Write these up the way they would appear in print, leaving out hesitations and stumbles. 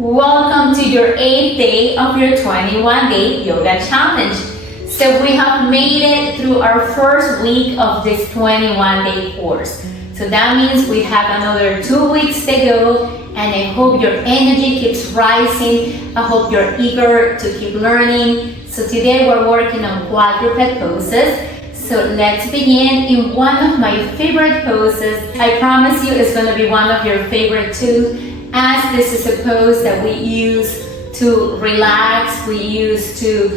Welcome to your 8th day of your 21-day yoga challenge. So we have made it through our first week of this 21-day course. So that means we have another 2 weeks to go, and I hope your energy keeps rising. I hope you're eager to keep learning. So today we're working on quadruped poses. So let's begin in one of my favorite poses. I promise you it's going to be one of your favorite too, as this is a pose that we use to relax, we use to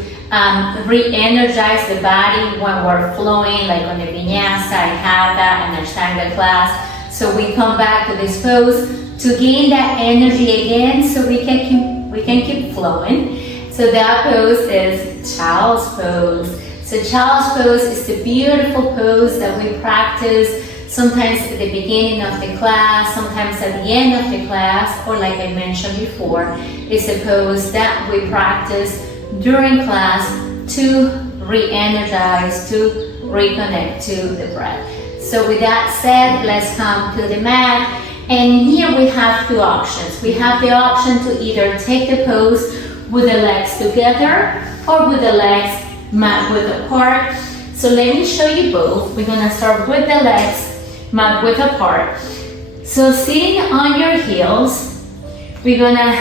re-energize the body when we're flowing, like on the vinyasa, hatha, and ashtanga class. So we come back to this pose to gain that energy again, so we can keep flowing. So that pose is child's pose. So child's pose is the beautiful pose that we practice sometimes at the beginning of the class, sometimes at the end of the class, or like I mentioned before, it's a pose that we practice during class to re-energize, to reconnect to the breath. So with that said, let's come to the mat. And here we have two options. We have the option to either take the pose with the legs together or with the legs mat width apart. So let me show you both. We're gonna start with the legs mat width apart. So sitting on your heels, we're gonna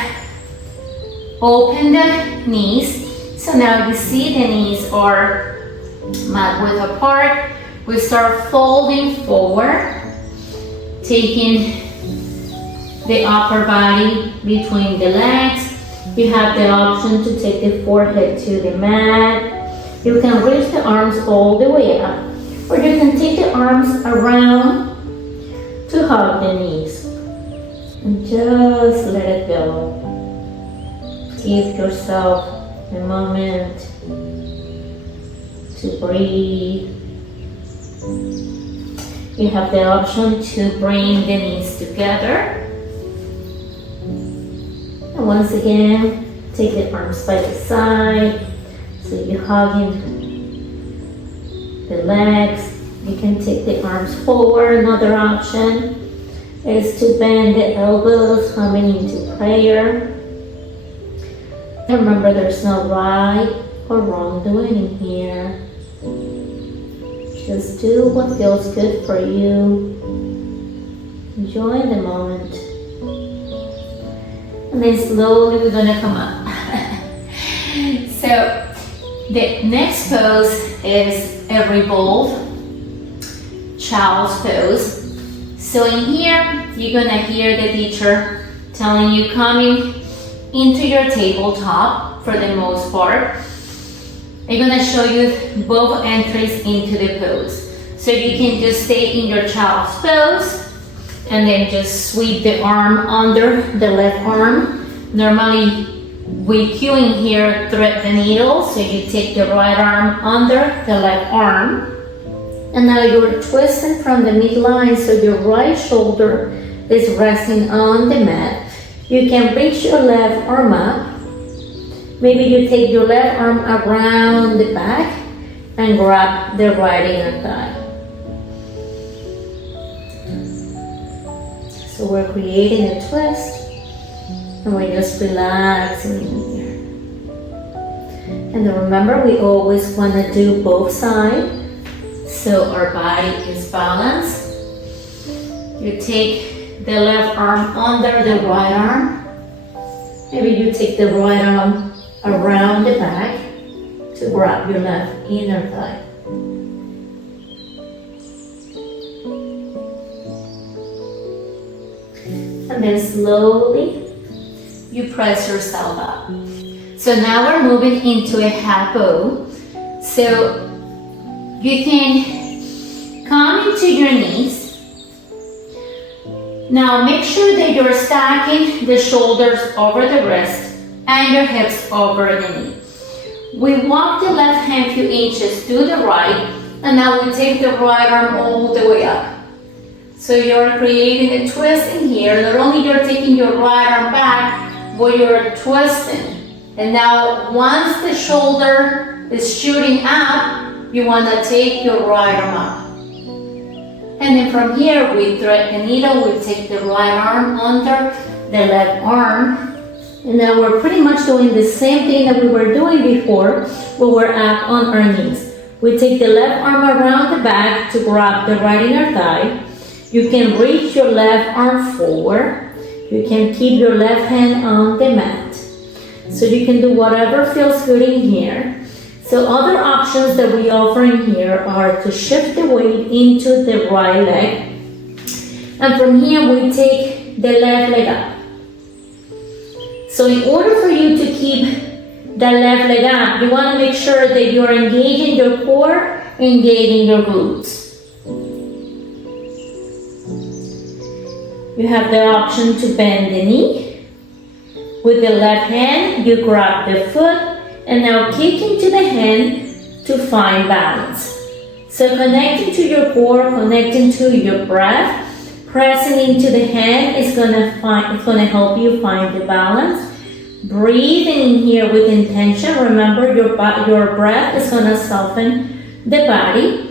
open the knees. So now you see the knees are mat width apart. We start folding forward, taking the upper body between the legs. You have the option to take the forehead to the mat. You can reach the arms all the way up, or you can take the arms around to hug the knees. And just let it go. Give yourself a moment to breathe. You have the option to bring the knees together. And once again, take the arms by the side. So you're hugging the legs. You can take the arms forward. Another option is to bend the elbows, coming into prayer. Remember, there's no right or wrong doing in here. Just do what feels good for you. Enjoy the moment. And then slowly we're gonna come up. So the next pose is a revolved child's pose. So in here, you're gonna hear the teacher telling you coming into your tabletop for the most part. I'm gonna show you both entries into the pose. So you can just stay in your child's pose and then just sweep the arm under the left arm. Normally, we cue in here, thread the needle, so you take the right arm under the left arm. And now you're twisting from the midline, so your right shoulder is resting on the mat. You can reach your left arm up. Maybe you take your left arm around the back and grab the right inner thigh. So we're creating a twist. And we're just relaxing in here. And remember, we always want to do both sides so our body is balanced. You take the left arm under the right arm. Maybe you take the right arm around the back to grab your left inner thigh. And then slowly you press yourself up. So now we're moving into a half bow. So you can come into your knees. Now make sure that you're stacking the shoulders over the wrist and your hips over the knee. We walk the left hand a few inches to the right, and now we take the right arm all the way up. So you're creating a twist in here. Not only you're taking your right arm back, but you're twisting. And now once the shoulder is shooting up, you want to take your right arm up. And then from here, we thread the needle. We take the right arm under the left arm. And now we're pretty much doing the same thing that we were doing before, but we're up on our knees. We take the left arm around the back to grab the right inner thigh. You can reach your left arm forward. You can keep your left hand on the mat. So you can do whatever feels good in here. So other options that we offer in here are to shift the weight into the right leg. And from here we take the left leg up. So in order for you to keep the left leg up, you want to make sure that you're engaging your core, engaging your glutes. You have the option to bend the knee. With the left hand, you grab the foot and now kick into the hand to find balance. So connecting to your core, connecting to your breath, pressing into the hand is gonna help you find the balance. Breathing in here with intention. Remember, your breath is gonna soften the body.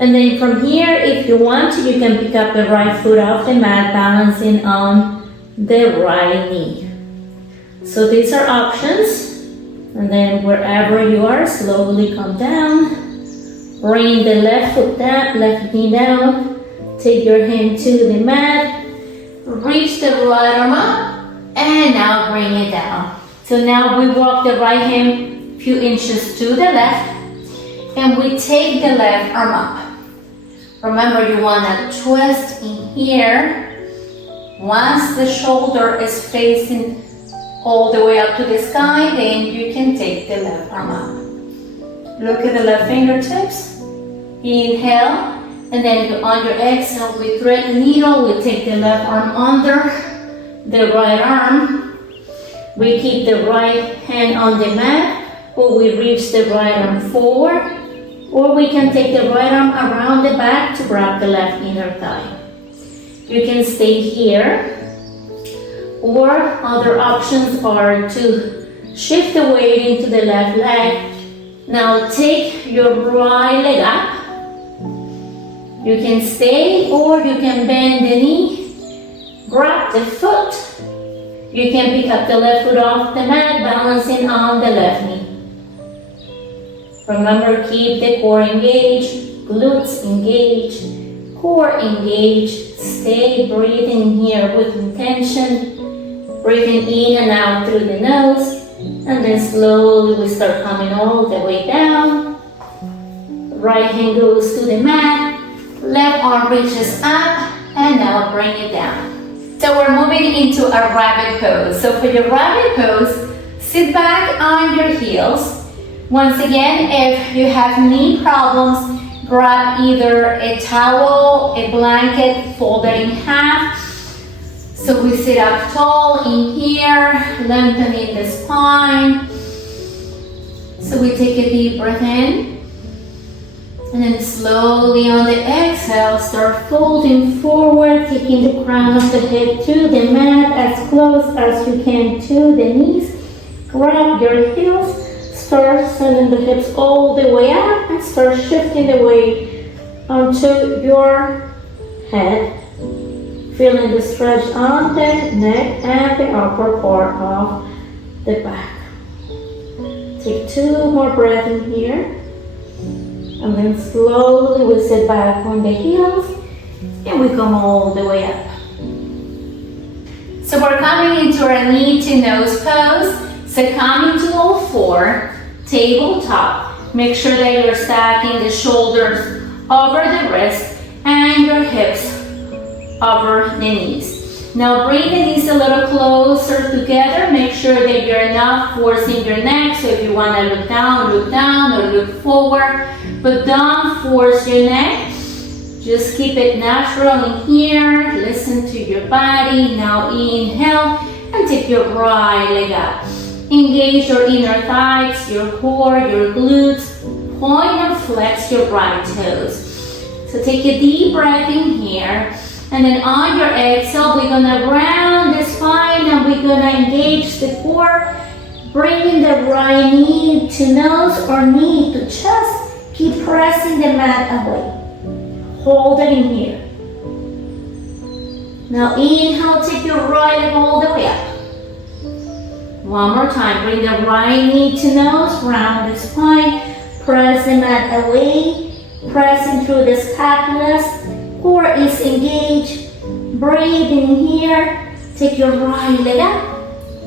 And then from here, if you want to, you can pick up the right foot off the mat, balancing on the right knee. So these are options. And then wherever you are, slowly come down. Bring the left foot down, left knee down. Take your hand to the mat. Reach the right arm up. And now bring it down. So now we walk the right hand a few inches to the left. And we take the left arm up. Remember, you want to twist in here. Once the shoulder is facing all the way up to the sky, then you can take the left arm up. Look at the left fingertips. Inhale. And then on your exhale, we thread the needle. We take the left arm under the right arm. We keep the right hand on the mat, or we reach the right arm forward, or we can take the right arm around the back to grab the left inner thigh. You can stay here, or other options are to shift the weight into the left leg. Now take your right leg up. You can stay, or you can bend the knee. Grab the foot. You can pick up the left foot off the mat, balancing on the left knee. Remember, keep the core engaged, glutes engaged, core engaged. Stay breathing here with intention. Breathing in and out through the nose. And then slowly we start coming all the way down. Right hand goes to the mat. Left arm reaches up. And now bring it down. So we're moving into a rabbit pose. So for your rabbit pose, sit back on your heels. Once again, if you have knee problems, grab either a towel, a blanket, fold it in half. So we sit up tall in here, lengthening the spine. So we take a deep breath in. And then slowly on the exhale, start folding forward, taking the crown of the head to the mat as close as you can to the knees. Grab your heels, start sending the hips all the way up and start shifting the weight onto your head. Feeling the stretch on the neck and the upper part of the back. Take 2 more breaths in here. And then slowly we sit back on the heels and we come all the way up. So we're coming into our knee to nose pose. So coming to all 4, tabletop. Make sure that you're stacking the shoulders over the wrist and your hips over the knees. Now bring the knees a little closer together. Make sure that you're not forcing your neck. So if you want to look down or look forward. But don't force your neck. Just keep it natural in here. Listen to your body. Now inhale and take your right leg up. Engage your inner thighs, your core, your glutes. Point and flex your right toes. So take a deep breath in here. And then on your exhale, we're gonna round the spine and we're gonna engage the core. Bringing the right knee to nose or knee to chest. Keep pressing the mat away. Hold it in here. Now inhale, take your right leg all the way up. One more time. Bring the right knee to nose, round the spine. Press the mat away. Pressing through the scapulas. Core is engaged. Breathe in here. Take your right leg up.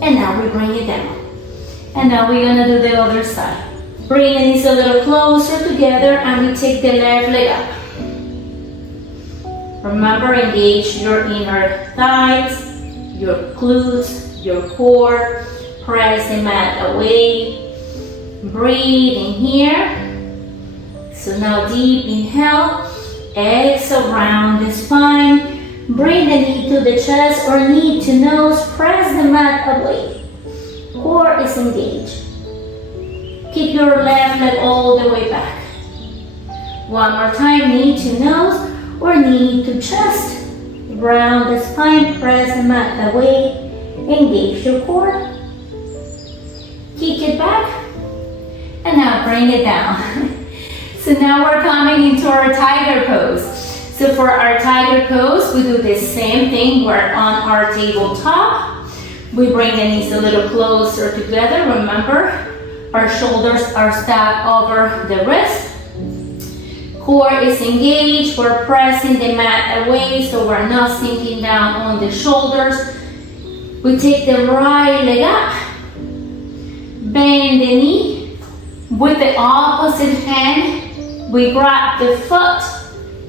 And now we bring it down. And now we're gonna do the other side. Bring the knees a little closer together and we take the left leg up. Remember, engage your inner thighs, your glutes, your core. Press the mat away. Breathe in here. So now deep inhale. Exhale, round the spine. Bring the knee to the chest or knee to nose. Press the mat away. Core is engaged. Keep your left leg all the way back. One more time, knee to nose or knee to chest. Round the spine, press the mat away. Engage your core. Kick it back. And now bring it down. So now we're coming into our tiger pose. So for our tiger pose, we do the same thing. We're on our tabletop. We bring the knees a little closer together. Remember, our shoulders are stacked over the wrist. Core is engaged. We're pressing the mat away so we're not sinking down on the shoulders. We take the right leg up. Bend the knee. With the opposite hand, we grab the foot.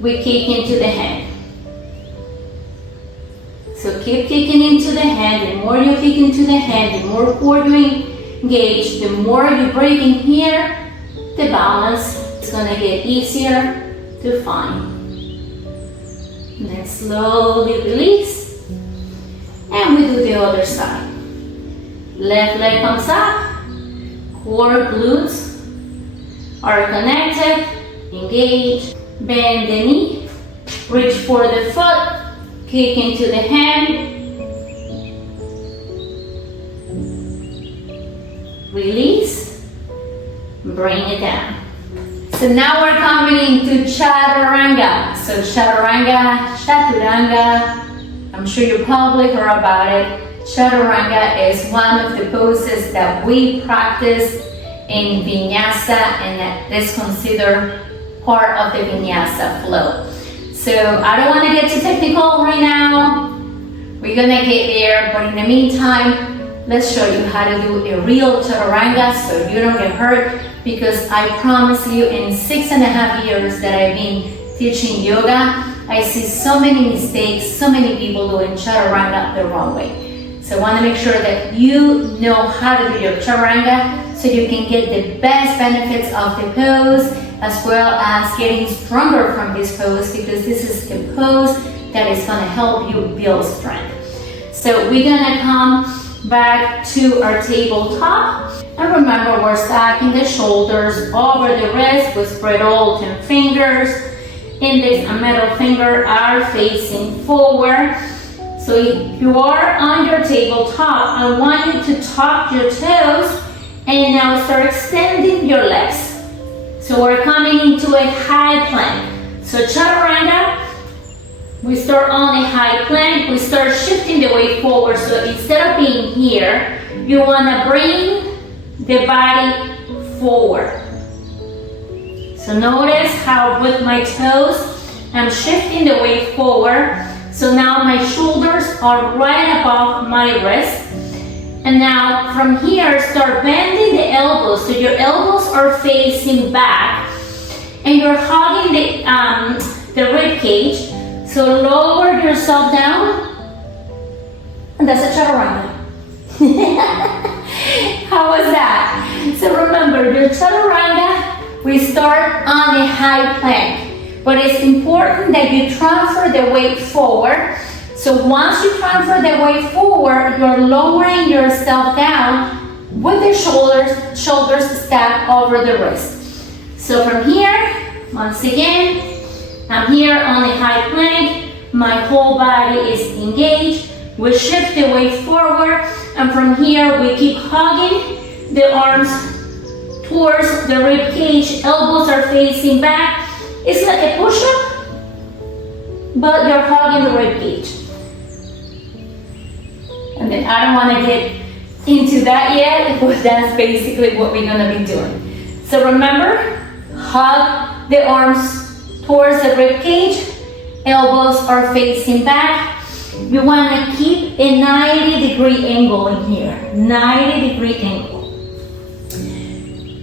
We kick into the hand. So keep kicking into the hand. The more you kick into the hand, the more core you engage, the more you break in here, the balance is going to get easier to find. And then slowly release. And we do the other side. Left leg comes up. Core glutes are connected. Engage. Bend the knee, reach for the foot, kick into the hand, release, bring it down. So now we're coming into chaturanga. So chaturanga, I'm sure you probably heard about it. Chaturanga is one of the poses that we practice in vinyasa and that is considered part of the vinyasa flow. So I don't want to get too technical right now. We're gonna get there, but in the meantime, let's show you how to do a real chaturanga so you don't get hurt, because I promise you in 6.5 years that I've been teaching yoga, I see so many mistakes, so many people doing chaturanga the wrong way. So I want to make sure that you know how to do your chaturanga so you can get the best benefits of the pose, as well as getting stronger from this pose, because this is a pose that is going to help you build strength. So we're going to come back to our tabletop, and remember, we're stacking the shoulders over the wrist. We spread all 10 fingers. Index and middle finger are facing forward. So if you are on your tabletop, I want you to tuck your toes and now start extending your legs. So we're coming into a high plank. So chaturanga, we start on a high plank. We start shifting the weight forward. So instead of being here, you want to bring the body forward. So notice how with my toes, I'm shifting the weight forward. So now my shoulders are right above my wrist. And now from here, start bending the elbows. So your elbows are facing back. And you're hugging the rib cage. So lower yourself down. And that's a chaturanga. How was that? So remember, your chaturanga, we start on a high plank. But it's important that you transfer the weight forward. So once you transfer the weight forward, you're lowering yourself down with the shoulders stacked over the wrist. So from here, once again, I'm here on a high plank. My whole body is engaged. We shift the weight forward, and from here we keep hugging the arms towards the rib cage. Elbows are facing back. It's like a push-up, but you're hugging the rib cage. And then I don't want to get into that yet, but that's basically what we're gonna be doing. So remember, hug the arms towards the rib cage, elbows are facing back. We wanna keep a 90-degree angle in here, 90-degree angle.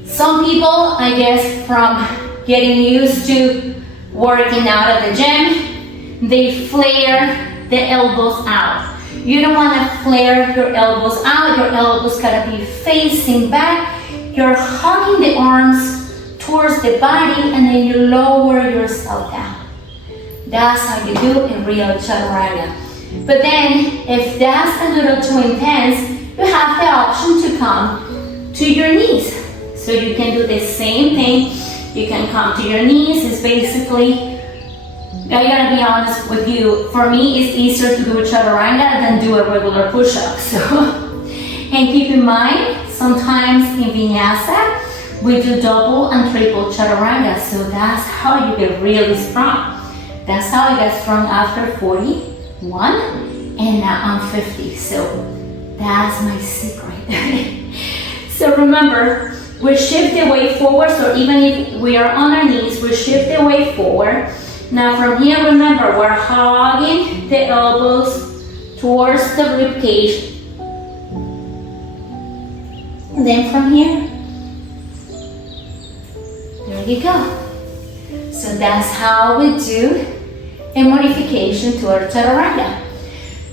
Some people, I guess, from getting used to working out at the gym, they flare the elbows out. You don't want to flare your elbows out. Your elbows gotta be facing back. You're hugging the arms towards the body and then you lower yourself down. That's how you do in real chaturanga. But then, if that's a little too intense, you have the option to come to your knees. So you can do the same thing. You can come to your knees. It's basically, I gotta be honest with you, for me it's easier to do a chaturanga than do a regular push-up. So, and keep in mind, sometimes in vinyasa, we do double and triple chaturanga. So that's how you get really strong. That's how I got strong after 41, and now I'm 50. So that's my secret. So remember, we shift the weight forward, so even if we are on our knees, we shift the weight forward. Now from here, remember, we're hugging the elbows towards the rib cage. And then from here, there you go. So that's how we do a modification to our chaturanga.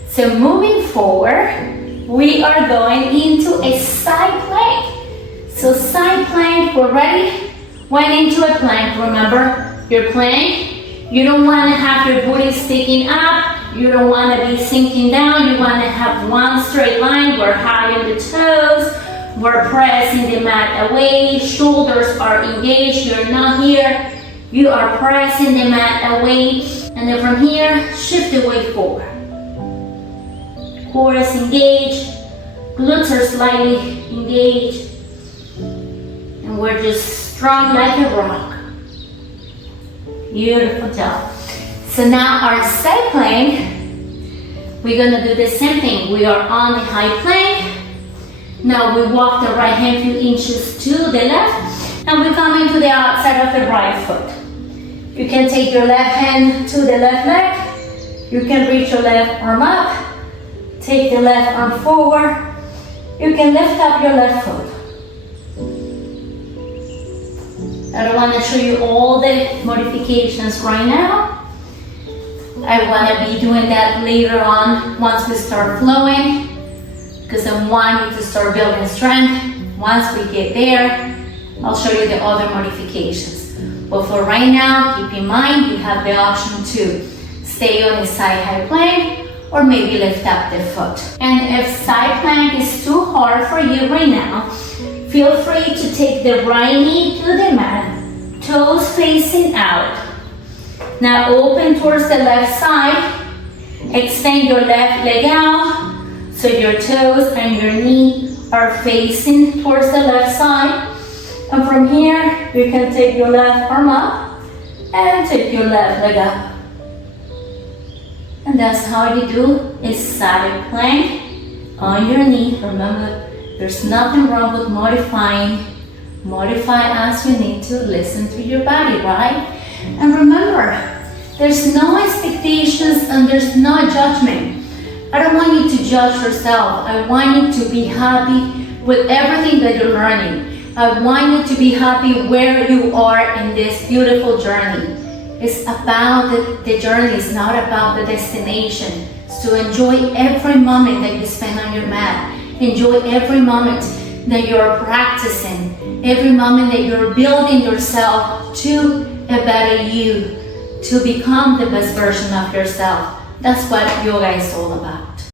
So moving forward, we are going into a side plank. So side plank, we're ready. Went into a plank, remember, your plank, you don't want to have your booty sticking up, you don't want to be sinking down, you want to have one straight line. We're high on the toes, we're pressing the mat away, shoulders are engaged, you're not here, you are pressing the mat away, and then from here, shift the weight forward. Core is engaged, glutes are slightly engaged, and we're just strong like a rock. Beautiful job. So now our side plank, we're gonna do the same thing. We are on the high plank. Now we walk the right hand few inches to the left, and we come into the outside of the right foot. You can take your left hand to the left leg. You can reach your left arm up. Take the left arm forward. You can lift up your left foot. I don't want to show you all the modifications right now. I want to be doing that later on once we start flowing, because I want you to start building strength. Once we get there, I'll show you the other modifications. But for right now, keep in mind you have the option to stay on the side high plank or maybe lift up the foot. And if side plank is too hard for you right now, feel free to take the right knee to the mat, toes facing out. Now open towards the left side, extend your left leg out, so your toes and your knee are facing towards the left side. And from here, you can take your left arm up and take your left leg up. And that's how you do a side plank on your knee. Remember, there's nothing wrong with modifying. Modify as you need to. Listen to your body, right? And remember, there's no expectations and there's no judgment. I don't want you to judge yourself. I want you to be happy with everything that you're learning. I want you to be happy where you are in this beautiful journey. It's about the journey, it's not about the destination. So enjoy every moment that you spend on your mat. Enjoy every moment that you're practicing, every moment that you're building yourself to a better you, to become the best version of yourself. That's what yoga is all about.